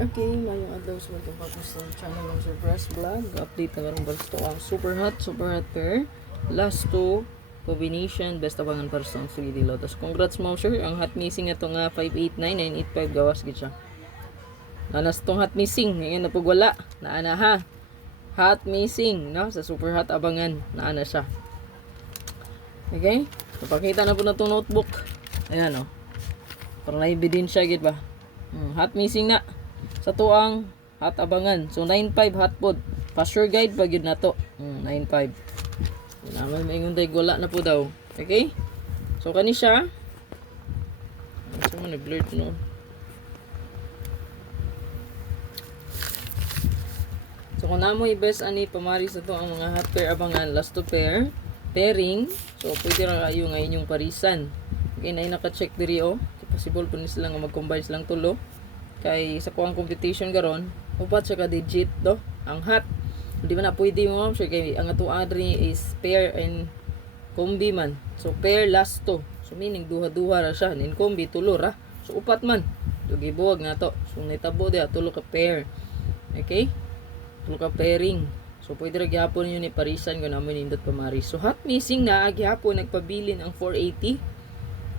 Okay, mayong adlaw sa mga kapatid sa channel ng Surprise Vlog. Update na karon basta ang super hot pair. Last two combination best abangan para sa 3D Lotus. Congrats mo sir, ang hot missing ato nga 589985 gawas gid siya. Nanas tong hot missing, ngayon na wala. Naana ha. Hot missing, no? Sa super hot abangan, naana siya. Okay? Napakita na po na itong notebook. Ayan, oh. Para na-evidence siya, gid ba? Hot missing na. Sa tuang hot abangan. So, 9.5 hot pod. Pasture guide pa yun na to. 9.5. Naman maingon tayo, wala na po daw. Okay? So, kani siya. So, nag-blur no. So, kung namo i-best ani pamari sa to ang mga hot pair abangan, last to pair, pairing. So, pwede ra kayo nga inyong parisan. Okay, na naka-check diri oh. Possible po ni sila nga mag-combine silang tulo. Kay sa kuang competition garon, upat siya ka digit do. Ang hot. Hindi man na pwede mo sure kay ang ato adri is pair and combi man. So, pair last to. So, meaning duha-duha ra siya. Nin combi tulo ra. So, upat man. So, gibuwag na to. So, naitabo dia tulo ka pair. Okay? Tulo ka pairing. So, pwede ra gihapon niyo ni parisan kung naman nindot pamari. So, hot missing na gihapon nagpabilin ang 480.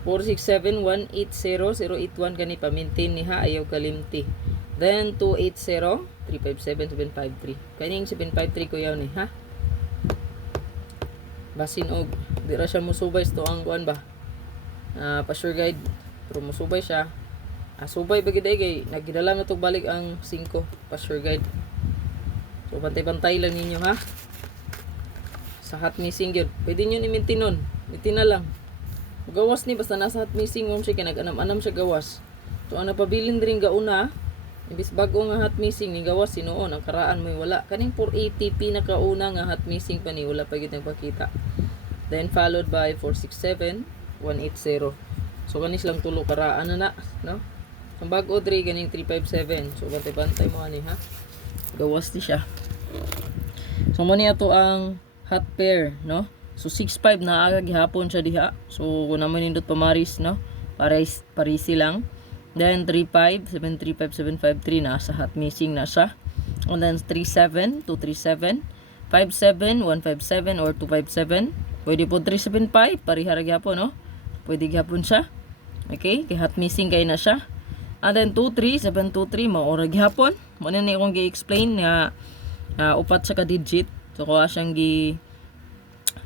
467-180-081 kani pa-maintain ni ha, ayaw kalimti. Then 280-357-753. Kaning 753 ko yaw ni ha. Basin og di ra siya musubay to ang kuan ba. Pa-sure guide pero musubay siya. Subay ba gid kay nagidala na to balik ang 5 pa-sure guide. So bantay-bantay lang ninyo ha. Sa hot missing gyud. Pwede niyo ni maintain nun. Maintain na lang. Gawas ni basta nasa hot missing mo siya kinag-anam-anam siya gawas. So ang napabilin rin gauna, ibis bago nga hot missing ni gawas sinuon ang karaan may wala. Kaning 480 pinakauna nga hot missing pa ni wala pa gid nagpakita. Then followed by 467-180. So kanis lang tulo karaan na no? Ang bago dre ganing 357. So bantay-bantay mo ani ha. Gawas ni siya. So mo ni ato ang hot pair, no? So 6.5 na aga gihapon siya diha. So kung naman nindot pamaris no. Parisi lang. Then 3.5, 735, 753 na sa hot missing na siya. And then 3.7, 237, 5.7, 157 or 257. Pwede po 3.75 parihara gihapon no. Pwede gihapon siya. Okay, kay hot missing kay na siya. And then 2.3, 723 maora gihapon. Mo na ni akong gi-explain nga upat sa ka digit. So kuha siyang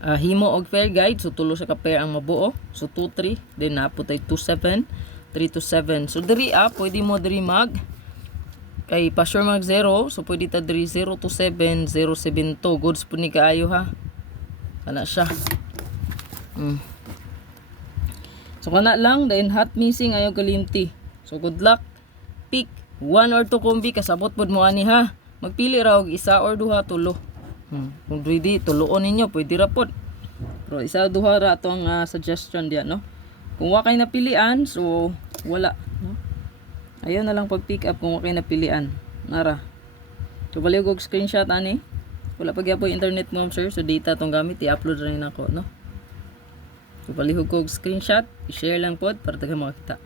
himo og pair guide, so tulo sa ka pair ang mabuo. So 2-3, then naputay 2-7, 3-7. So diri pwede mo diri mag kay pa sure mag 0, so pwede ta diri 0-7, 0-7-2. Goods po ni kaayo ha. Kana siya. So kana lang, then hot missing ayo kalimti. So good luck. Pick 1 or 2 kombi kasabot pod mo ani ha. Magpili ra og isa or duha tulo. Kung pwede, tuloon ninyo, pwede rapod. Pero isa duha ra itong suggestion diyan, no? Kung wakay napilian, so wala, no? Ayaw na lang pag-pick up kung wakay napilian. Nara. So baliw kog screenshot ani. Wala pa gyapon internet mo, sir. So data tong gamit, i-upload rin ako, no? So baliw kog screenshot, i-share lang pod para taga makita.